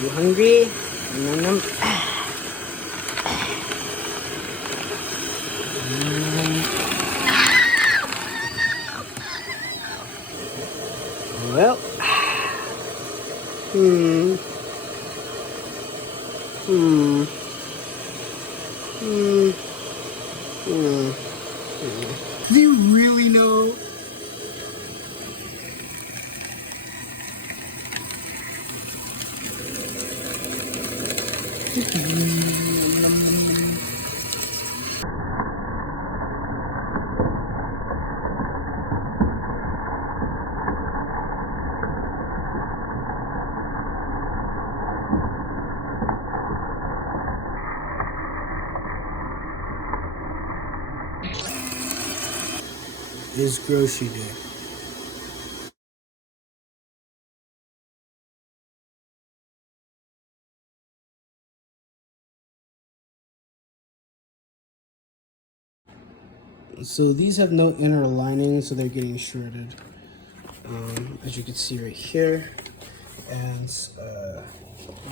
You hungry? Nom, nom. Well, hmm. Do you really know? It's grocery day. So these have no inner lining, so they're getting shredded. As you can see right here. And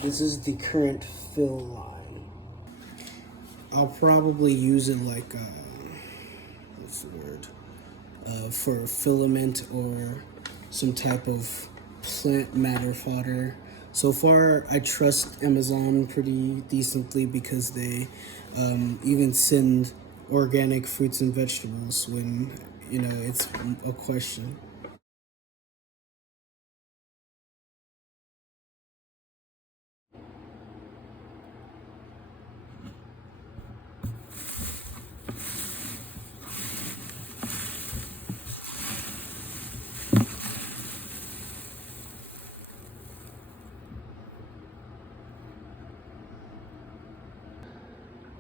this is the current fill line. I'll probably use it like, what's the word? For filament or some type of plant matter fodder. So far, I trust Amazon pretty decently because they even send organic fruits and vegetables when, you know, it's a question.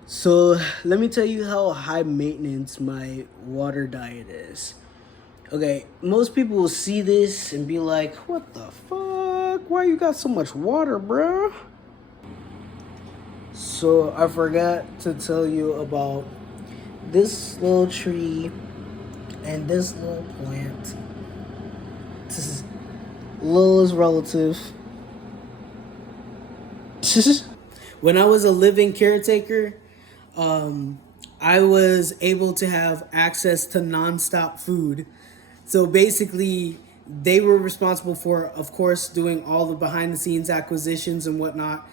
So let me tell you how high maintenance my water diet is. Okay, most people will see this and be like, what the fuck? Why you got so much water, bro? So I forgot to tell you about this little tree and this little plant. This is little is relative. When I was a living caretaker, I was able to have access to nonstop food. So basically, they were responsible for, of course, doing all the behind the scenes acquisitions and whatnot.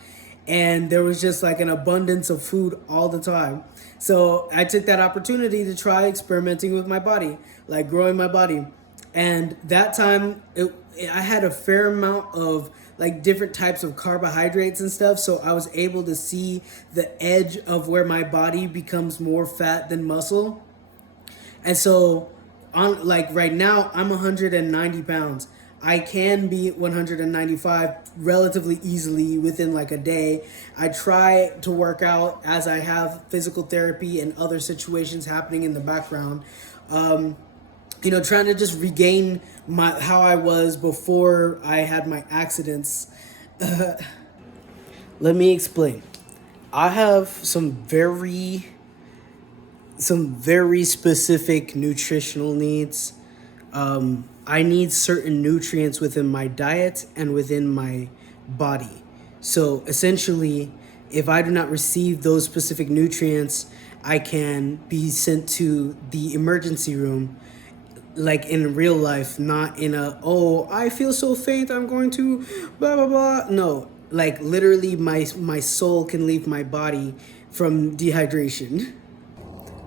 And there was just like an abundance of food all the time. So I took that opportunity to try experimenting with my body, like growing my body. And that time, I had a fair amount of like different types of carbohydrates and stuff. So I was able to see the edge of where my body becomes more fat than muscle. And so on, like right now, I'm 190 pounds. I can be 195 relatively easily within like a day. I try to work out as I have physical therapy and other situations happening in the background. You know, trying to just regain my how I was before I had my accidents. Let me explain. I have some very specific nutritional needs. I need certain nutrients within my diet and within my body. So essentially, if I do not receive those specific nutrients, I can be sent to the emergency room, like in real life, not in a, oh, I feel so faint, I'm going to blah, blah, blah. No, like literally my soul can leave my body from dehydration.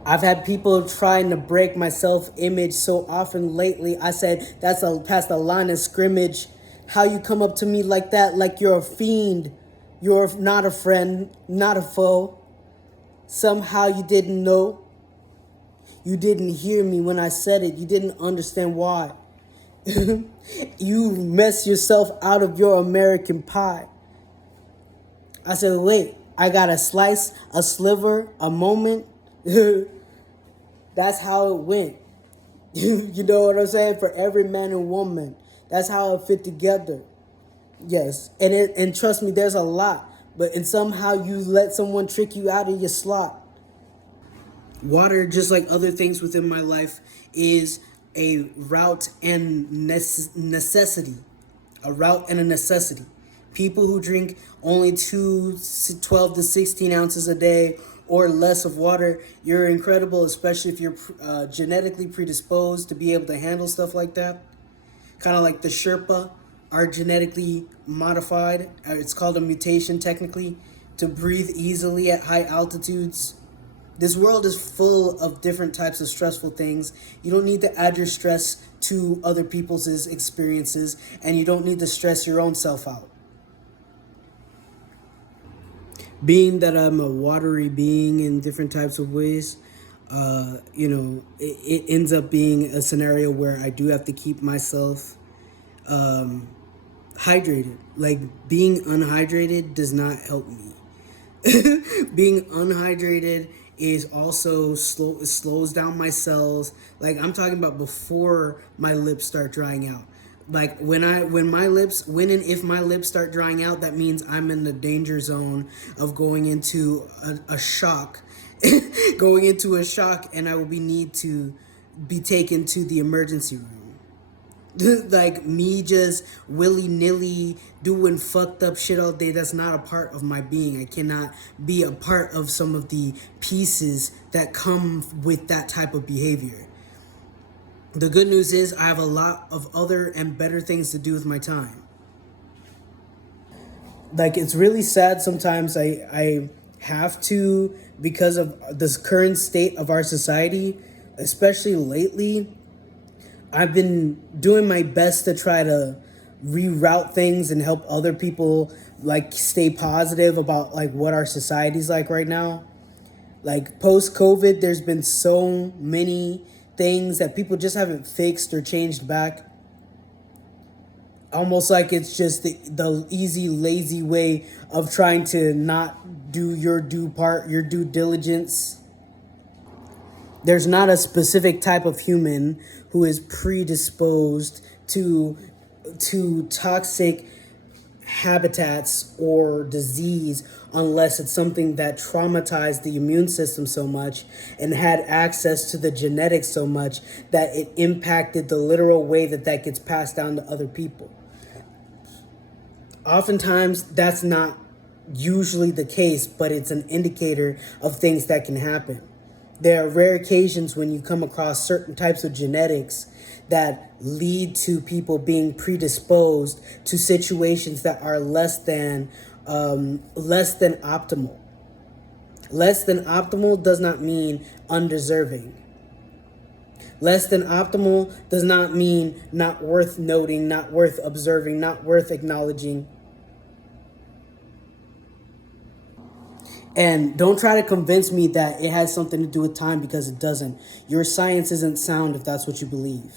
I've had people trying to break my self-image so often lately. I said, that's past the line of scrimmage. How you come up to me like that, like you're a fiend. You're not a friend, not a foe. Somehow you didn't know. You didn't hear me when I said it. You didn't understand why. You mess yourself out of your American pie. I said, wait, I got a slice, a sliver, a moment. That's how it went. You know what I'm saying? For every man and woman. That's how it fit together. Yes. And trust me, there's a lot. And somehow you let someone trick you out of your slot. Water, just like other things within my life, is a route and necessity. A route and a necessity. People who drink only 12 to 16 ounces a day or less of water, you're incredible, especially if you're genetically predisposed to be able to handle stuff like that. Kind of like the Sherpa are genetically modified. It's called a mutation technically to breathe easily at high altitudes. This world is full of different types of stressful things. You don't need to add your stress to other people's experiences, and you don't need to stress your own self out. Being that I'm a watery being in different types of ways, it ends up being a scenario where I do have to keep myself hydrated. Like, being unhydrated does not help me. Being unhydrated is also slows down my cells. Like, I'm talking about before my lips start drying out. Like, when and if my lips start drying out, that means I'm in the danger zone of going into a shock. Going into a shock, and I will need to be taken to the emergency room. Like, me just willy-nilly doing fucked up shit all day, that's not a part of my being. I cannot be a part of some of the pieces that come with that type of behavior. The good news is I have a lot of other and better things to do with my time. Like, it's really sad sometimes I have to, because of this current state of our society, especially lately, I've been doing my best to try to reroute things and help other people, like, stay positive about, like, what our society's like right now. Like, post-COVID, there's been so many things that people just haven't fixed or changed back. Almost like it's just the easy, lazy way of trying to not do your due diligence. There's not a specific type of human who is predisposed to toxic habitats or disease unless it's something that traumatized the immune system so much and had access to the genetics so much that it impacted the literal way that gets passed down to other people. Oftentimes, that's not usually the case, but it's an indicator of things that can happen. There are rare occasions when you come across certain types of genetics that lead to people being predisposed to situations that are less than optimal. Less than optimal does not mean undeserving. Less than optimal does not mean not worth noting, not worth observing, not worth acknowledging. And don't try to convince me that it has something to do with time, because it doesn't. Your science isn't sound if that's what you believe.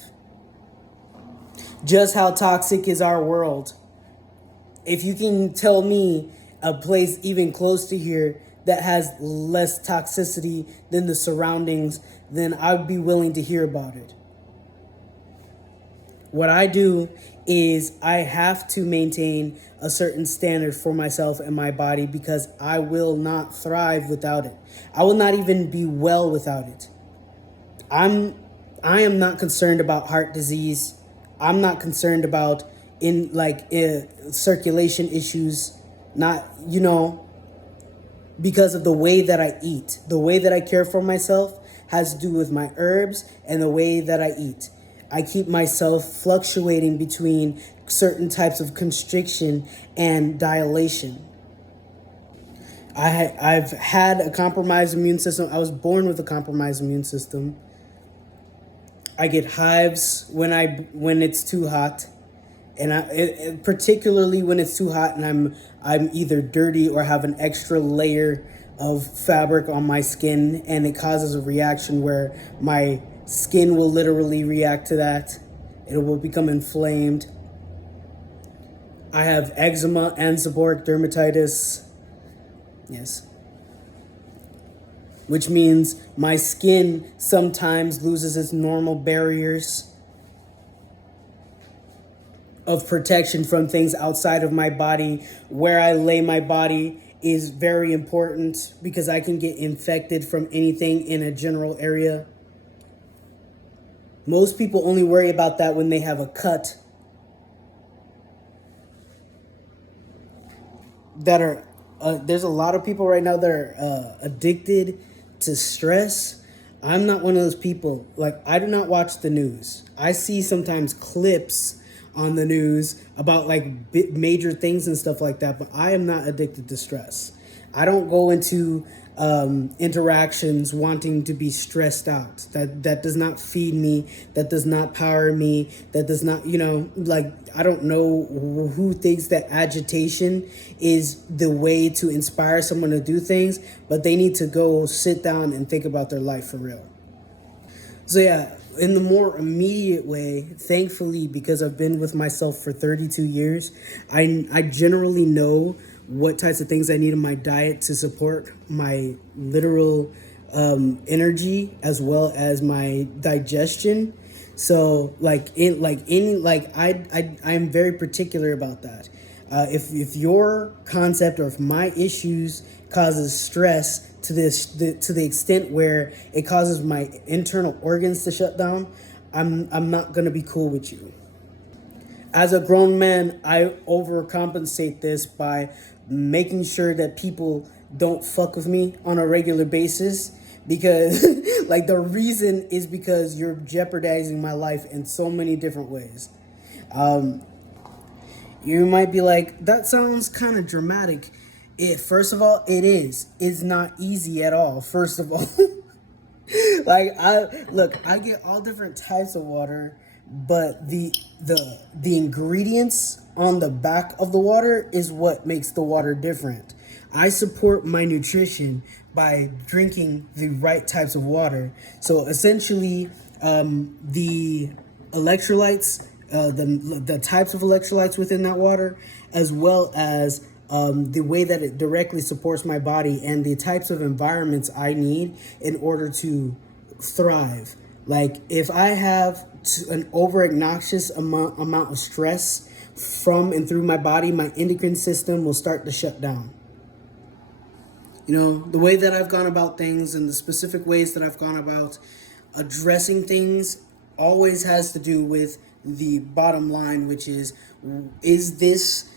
Just how toxic is our world? If you can tell me a place even close to here that has less toxicity than the surroundings, then I'd be willing to hear about it. What I do is I have to maintain a certain standard for myself and my body, because I will not thrive without it. I will not even be well without it. I am not concerned about heart disease. I'm not concerned about circulation issues, because of the way that I eat. The way that I care for myself has to do with my herbs and the way that I eat. I keep myself fluctuating between certain types of constriction and dilation. I've had a compromised immune system. I was born with a compromised immune system. I get hives when it's too hot, and particularly when it's too hot, and I'm either dirty or have an extra layer of fabric on my skin, and it causes a reaction where my skin will literally react to that. It will become inflamed. I have eczema and seborrheic dermatitis. Yes. Which means my skin sometimes loses its normal barriers of protection from things outside of my body. Where I lay my body is very important, because I can get infected from anything in a general area. Most people only worry about that when they have a cut. that are there's a lot of people right now that are addicted to stress. I'm not one of those people. Like, I do not watch the news. I see sometimes clips on the news about like major things and stuff like that, but I am not addicted to stress. I don't go into interactions wanting to be stressed out. That does not feed me. That does not power me. That does not, like, I don't know who thinks that agitation is the way to inspire someone to do things, but they need to go sit down and think about their life for real. So yeah, in the more immediate way, thankfully, because I've been with myself for 32 years, I generally know what types of things I need in my diet to support my literal energy as well as my digestion. So I am very particular about that. If your concept or if my issues causes stress to the extent where it causes my internal organs to shut down, I'm not gonna be cool with you. As a grown man, I overcompensate this by making sure that people don't fuck with me on a regular basis, because like the reason is because you're jeopardizing my life in so many different ways. You might be like, that sounds kind of dramatic. First of all, it is. It's not easy at all. First of all, I get all different types of water, but the ingredients on the back of the water is what makes the water different. I support my nutrition by drinking the right types of water. So essentially, the electrolytes, the types of electrolytes within that water, as well as the way that it directly supports my body and the types of environments I need in order to thrive. Like, if I have an over obnoxious amount of stress from and through my body, my endocrine system will start to shut down. The way that I've gone about things and the specific ways that I've gone about addressing things always has to do with the bottom line, which is this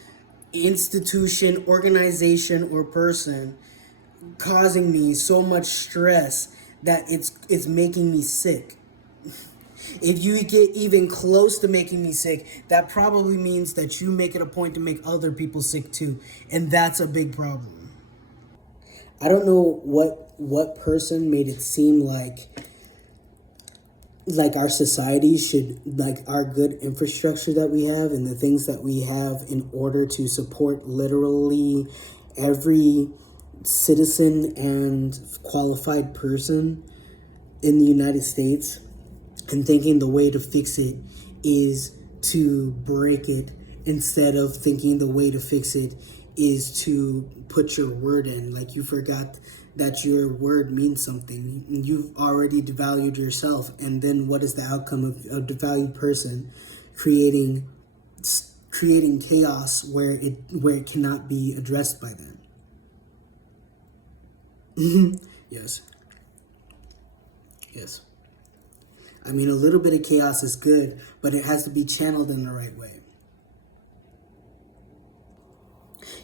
institution, organization, or person causing me so much stress that it's making me sick? If you get even close to making me sick, that probably means that you make it a point to make other people sick too, and that's a big problem. I don't know what person made it seem like our society should, like, our good infrastructure that we have and the things that we have in order to support literally every citizen and qualified person in the United States, and thinking the way to fix it is to break it, instead of thinking the way to fix it is to put your word in. Like, you forgot that your word means something. You've already devalued yourself, and then what is the outcome of a devalued person creating chaos where it cannot be addressed by them? Yes. Yes. I mean, a little bit of chaos is good, but it has to be channeled in the right way.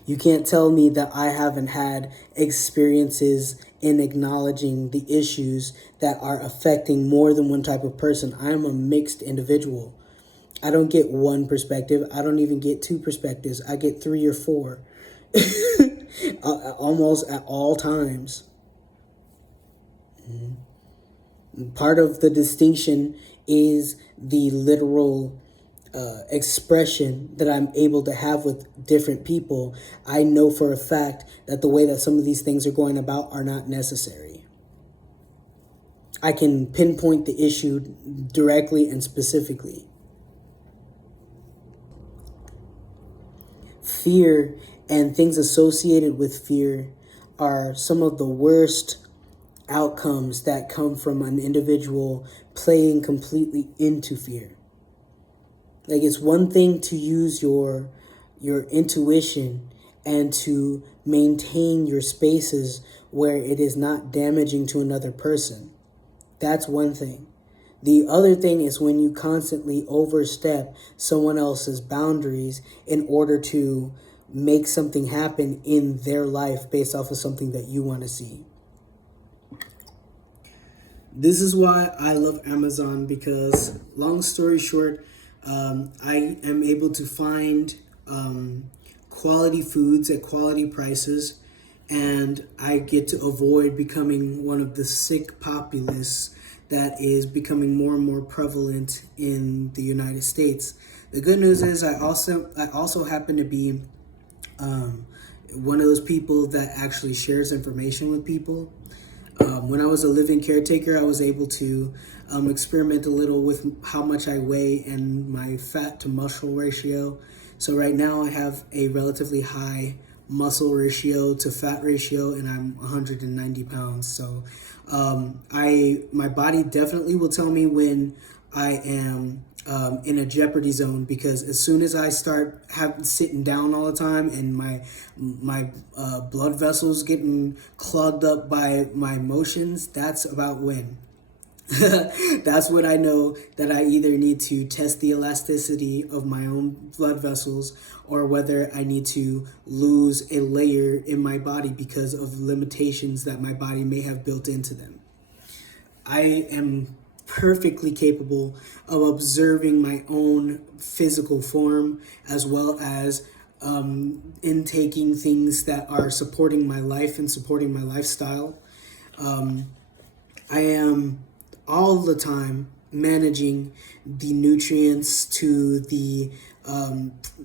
You can't tell me that I haven't had experiences in acknowledging the issues that are affecting more than one type of person. I am a mixed individual. I don't get one perspective. I don't even get two perspectives. I get three or four, almost at all times. Part of the distinction is the literal expression that I'm able to have with different people. I know for a fact that the way that some of these things are going about are not necessary. I can pinpoint the issue directly and specifically. Fear and things associated with fear are some of the worst outcomes that come from an individual playing completely into fear. Like, it's one thing to use your intuition and to maintain your spaces where it is not damaging to another person. That's one thing. The other thing is when you constantly overstep someone else's boundaries in order to make something happen in their life based off of something that you want to see. This is why I love Amazon, because long story short, I am able to find quality foods at quality prices, and I get to avoid becoming one of the sick populace that is becoming more and more prevalent in the United States. The good news is I also happen to be one of those people that actually shares information with people. When I was a living caretaker, I was able to experiment a little with how much I weigh and my fat to muscle ratio. So right now I have a relatively high muscle ratio to fat ratio, and I'm 190 pounds. So my body definitely will tell me when I am in a jeopardy zone, because as soon as I start sitting down all the time and my blood vessels getting clogged up by my emotions, that's about when. That's what I know, that I either need to test the elasticity of my own blood vessels, or whether I need to lose a layer in my body because of limitations that my body may have built into them. I am perfectly capable of observing my own physical form, as well as intaking things that are supporting my life and supporting my lifestyle. I am all the time managing the nutrients to the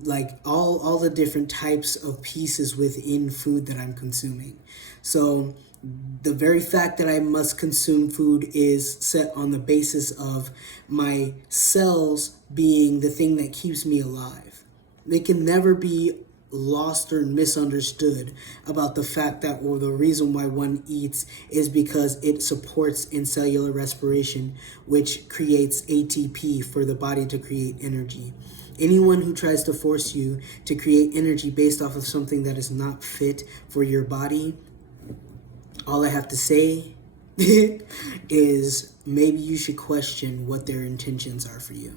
like all the different types of pieces within food that I'm consuming. So the very fact that I must consume food is set on the basis of my cells being the thing that keeps me alive. They can never be lost or misunderstood about the fact that, or the reason why one eats, is because it supports in cellular respiration, which creates ATP for the body to create energy. Anyone who tries to force you to create energy based off of something that is not fit for your body, all I have to say is maybe you should question what their intentions are for you.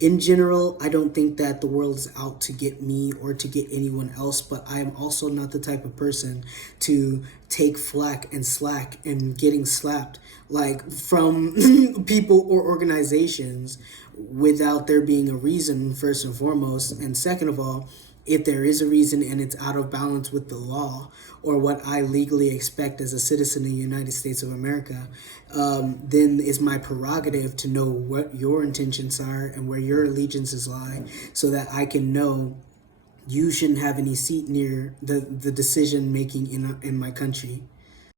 In general, I don't think that the world is out to get me or to get anyone else, but I am also not the type of person to take flack and slack and getting slapped like from people or organizations without there being a reason, first and foremost. And second of all, if there is a reason and it's out of balance with the law or what I legally expect as a citizen of the United States of America, then it's my prerogative to know what your intentions are and where your allegiances lie, so that I can know you shouldn't have any seat near the decision making in my country.